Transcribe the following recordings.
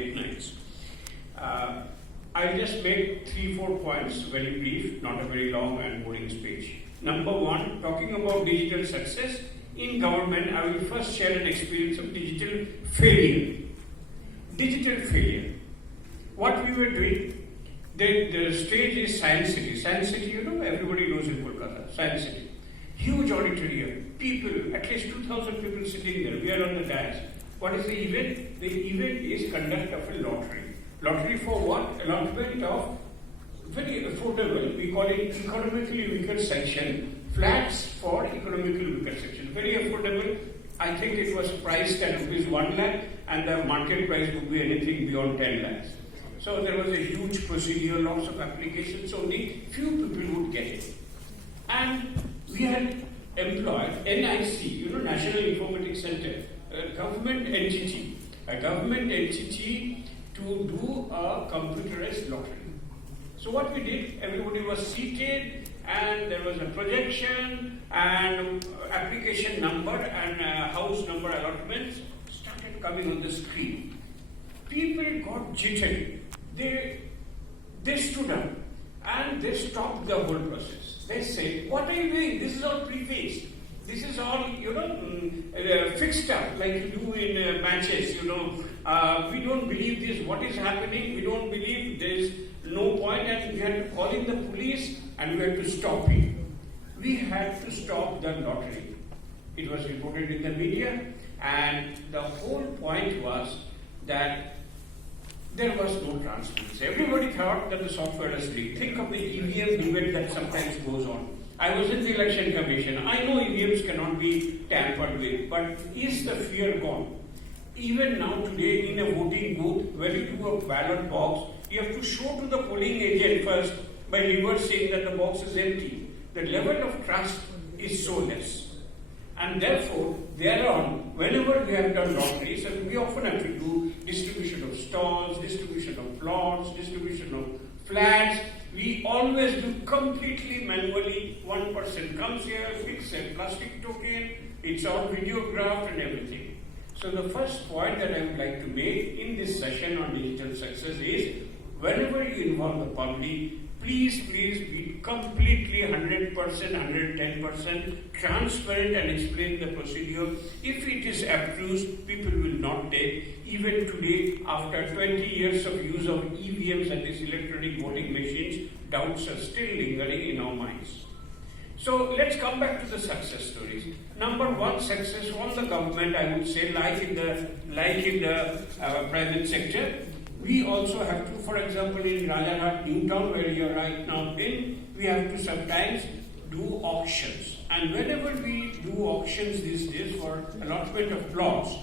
late nights. I'll just make 3-4 points, very brief, not a very long and boring speech. Number one, talking about digital success in government, I will first share an experience of digital failure. Digital failure. What we were doing, the stage is Science City. Science City, everybody knows in Kolkata, Science City. Huge auditorium, people, at least 2,000 people sitting there. We are on the dais. What is the event? The event is conduct of a lottery. Lottery for what? Allotment of very affordable, we call it economically weaker section, flats for economically weaker section. Very affordable. I think it was priced at ₹1 lakh and the market price would be anything beyond 10 lakhs. So there was a huge procedure, lots of applications, only few people would get it. And we had employed NIC, National Informatics Center, a government entity to do a computerized lottery. So what we did, everybody was seated and there was a projection and application number and house number allotments started coming on the screen. People got jittery. They stood up and they stopped the whole process. They said, what are you doing? This is all prefaced. This is all, fixed up like you do in matches, We don't believe this. What is happening? We don't believe there's no point, and we had to call in the police and we had to stop it. We had to stop the lottery. It was reported in the media, and the whole point was that there was no transparency. Everybody thought that the software was leaked. Think of the EVM debate that sometimes goes on. I was in the election commission. I know EVMs cannot be tampered with, but is the fear gone? Even now today in a voting booth, when you do a ballot box, you have to show to the polling agent first by reversing that the box is empty. The level of trust is so less. And therefore, thereon, whenever we have done lotteries, and we often have to do distribution of stalls, distribution of plots, distribution of flats, we always do completely manually. One person comes here, picks a plastic token, it's all videographed and everything. So the first point that I would like to make in this session on digital success is, whenever you involve the public, please be completely 100%, 110% transparent and explain the procedure. If it is abused, people will not take. Even today, after 20 years of use of EVMs and these electronic voting machines, doubts are still lingering in our minds. So let's come back to the success stories. Number one, success on the government, I would say, like in the private sector. We also have to, for example, in Rajarhat, Newtown, where you are right now in, we have to sometimes do auctions. And whenever we do auctions these days for allotment of plots,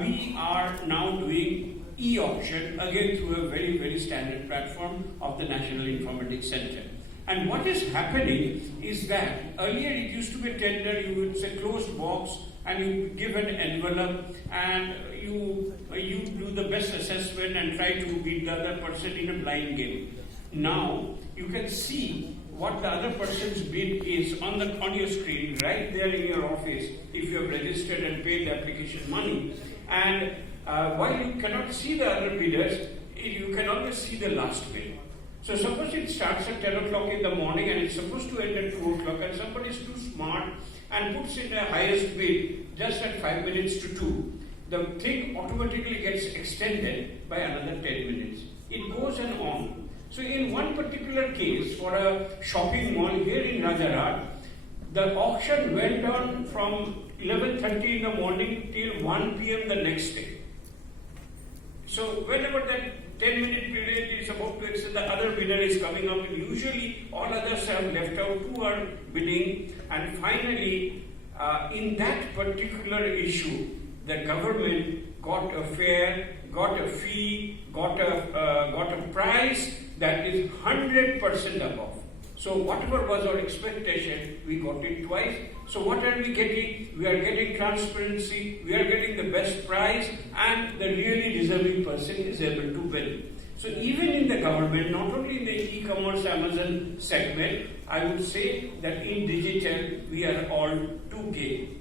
we are now doing e-auction, again through a very, very standard platform of the National Informatics Center. And what is happening is that earlier it used to be tender, you would say closed box, and you give an envelope and you do the best assessment and try to beat the other person in a blind game. Now you can see what the other person's bid is on your screen right there in your office if you have registered and paid the application money. And while you cannot see the other bidders, you can always see the last bid. So suppose it starts at 10 o'clock in the morning and it's supposed to end at 2 o'clock, and somebody is too smart and puts in the highest bid just at 5 minutes to 2. The thing automatically gets extended by another 10 minutes. It goes on. So in one particular case, for a shopping mall here in Rajarhat, the auction went on from 11:30 in the morning till 1 p.m. the next day. So whenever that 10-minute period is about to extend, the other bidder is coming up, and usually all others have left out who are bidding. And finally, in that particular issue, the government got a fare, got a fee, got a price that is 100% above. So whatever was our expectation, we got it twice. So what are we getting? We are getting transparency, we are getting the best price, and the really deserving person is able to win. So even in the government, not only in the e-commerce Amazon segment, I would say that in digital, we are all to gain.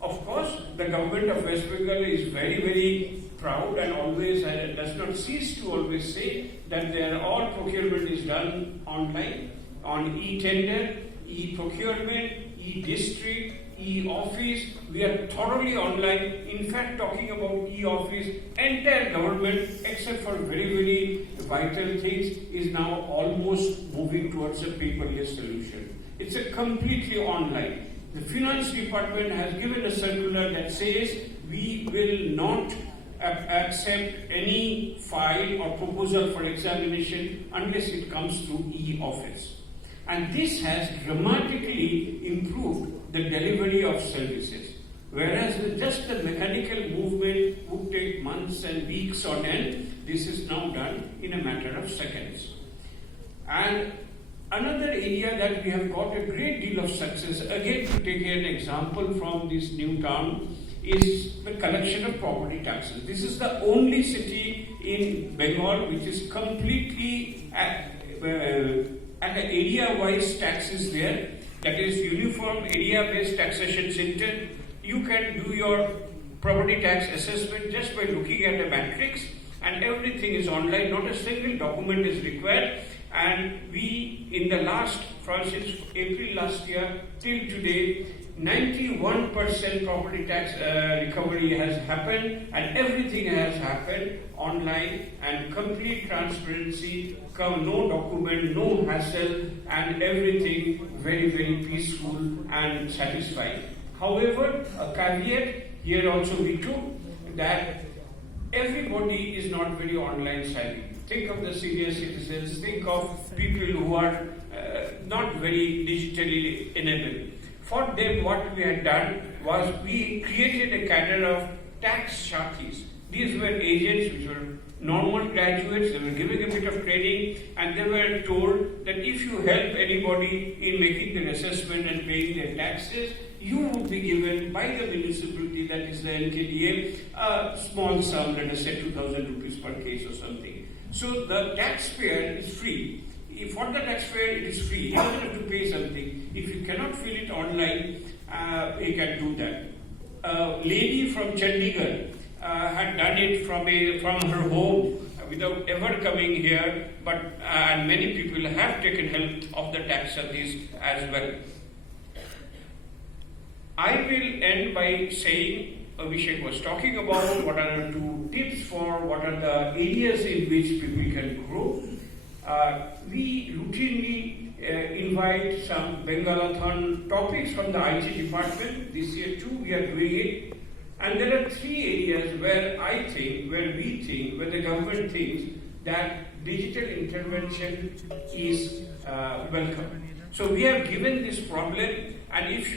Of course, the government of West Bengal is very, very proud and always does not cease to always say that all procurement is done online, on e-tender, e-procurement, e-district, e-office. We are thoroughly online. In fact, talking about e-office, entire government, except for very, very vital things, is now almost moving towards a paperless solution. It's a completely online. The finance department has given a circular that says we will not accept any file or proposal for examination unless it comes through e-office. And this has dramatically improved the delivery of services. Whereas just the mechanical movement would take months and weeks on end, this is now done in a matter of seconds. And another area that we have got a great deal of success, again to take an example from this new town, is the collection of property taxes. This is the only city in Bengal which is completely at the area-wise taxes there. That is uniform area-based taxation center. You can do your property tax assessment just by looking at a matrix, and everything is online. Not a single document is required. And we, in the last, since April last year till today, 91% property tax recovery has happened, and everything has happened online and complete transparency, no document, no hassle, and everything very, very peaceful and satisfying. However, a caveat here also we took that everybody is not very online savvy. Think of the senior citizens, think of people who are not very digitally enabled. For them, what we had done was we created a cadre of tax shakis. These were agents which were normal graduates, they were giving a bit of training, and they were told that if you help anybody in making their assessment and paying their taxes, you would be given by the municipality, that is the NKDA, a small sum, let us say 2,000 rupees per case or something. So the taxpayer is free. For the taxpayer, it is free. He doesn't have to pay something. If you cannot fill it online, he can do that. A lady from Chandigarh had done it from her home without ever coming here, but and many people have taken help of the tax service as well. I will end by saying, Abhishek was talking about what are the 2 tips for what are the areas in which people can grow. We routinely invite some Bengalathon topics from the IT department. This year too we are doing it. And there are 3 areas where where the government thinks that digital intervention is welcome. So we have given this problem, and if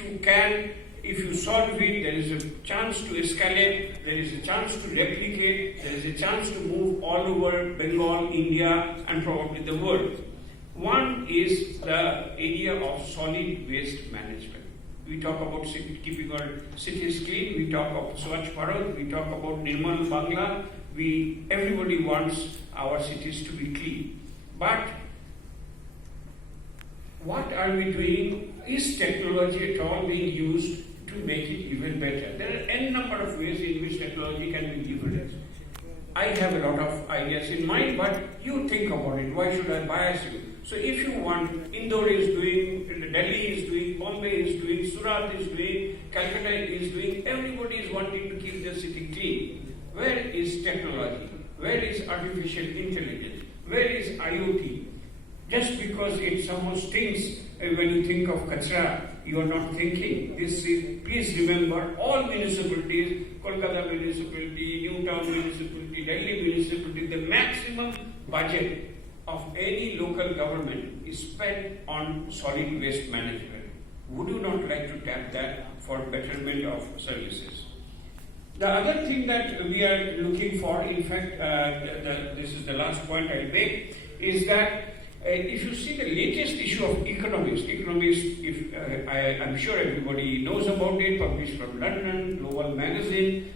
you solve it, there is a chance to escalate, there is a chance to replicate, there is a chance to move all over Bengal, India, and probably the world. One is the area of solid waste management. We talk about keeping our cities clean, we talk of Swachh Bharat, we talk about Nirmal Bangla. Everybody wants our cities to be clean. But what are we doing? Is technology at all being used to make it even better? There are n number of ways in which technology can be leveraged. I have a lot of ideas in mind, but you think about it. Why should I bias you? So if you want, Indore is doing, Delhi is doing, Bombay is doing, Surat is doing, Calcutta is doing, everybody is wanting to keep the city clean. Where is technology? Where is artificial intelligence? Where is IoT? Just because it somehow stings when you think of kachra, you are not thinking. Please remember, all municipalities, Kolkata municipality, Newtown municipality, Delhi municipality, the maximum budget of any local government is spent on solid waste management. Would you not like to tap that for betterment of services? The other thing that we are looking for, in fact, this is the last point I'll make, is that if you see the latest issue of Economist, I'm sure everybody knows about it, published from London, Global Magazine,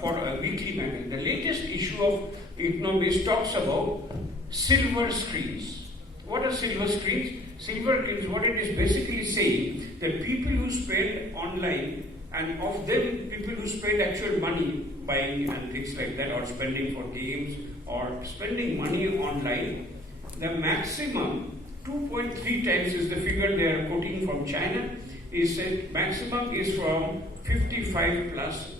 for a weekly magazine. The latest issue of Economist talks about silver screens. What are silver screens? Silver screens, what it is basically saying, that people who spend online And of them, people who spend actual money buying and things like that, or spending for games, or spending money online, the maximum 2.3 times is the figure they are quoting from China. Is maximum is from 55 plus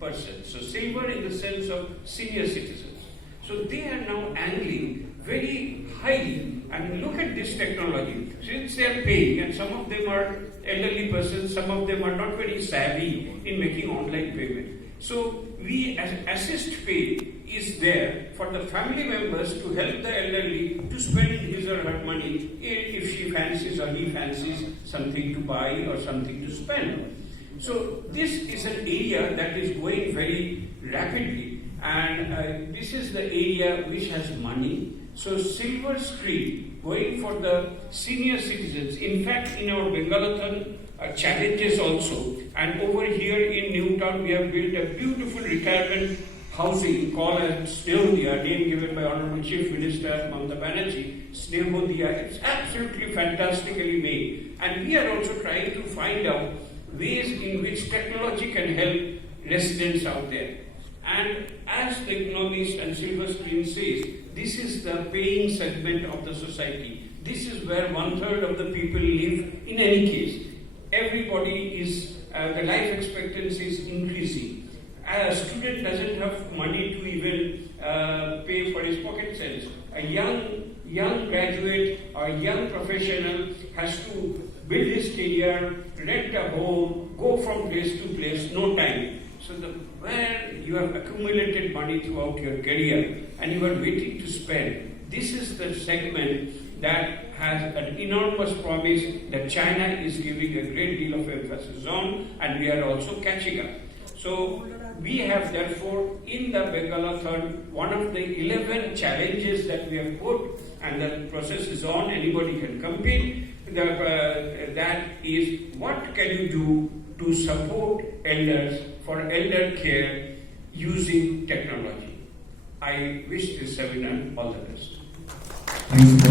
%. So silver in the sense of senior citizens. So they are now angling very highly. And look at this technology. Since they are paying, and some of them are elderly persons, some of them are not very savvy in making online payment. So we assist pay is there for the family members to help the elderly to spend his or her money if she fancies or he fancies something to buy or something to spend. So this is an area that is growing very rapidly, and this is the area which has money. So silver screen going for the senior citizens. In fact, in our Bengalathon challenges also, and over here in Newtown we have built a beautiful retirement housing called Snehodaya, name given by Honorable Chief Minister Mamata Banerjee. Snehodaya, it's absolutely fantastically made, and we are also trying to find out ways in which technology can help residents out there. And as the economist and Silver Screen says, this is the paying segment of the society. This is where 1/3 of the people live in any case. Everybody is, the life expectancy is increasing. A student doesn't have money to even pay for his pocket cents. A young graduate or young professional has to build his career, rent a home, go from place to place, no time. So where you have accumulated money throughout your career and you are waiting to spend, this is the segment that has an enormous promise that China is giving a great deal of emphasis on, and we are also catching up. So we have therefore in the Bengalathon one of the 11 challenges that we have put, and the process is on, anybody can compete. That is, what can you do to support elders for elder care using technology? I wish this seminar all the best. Thanks,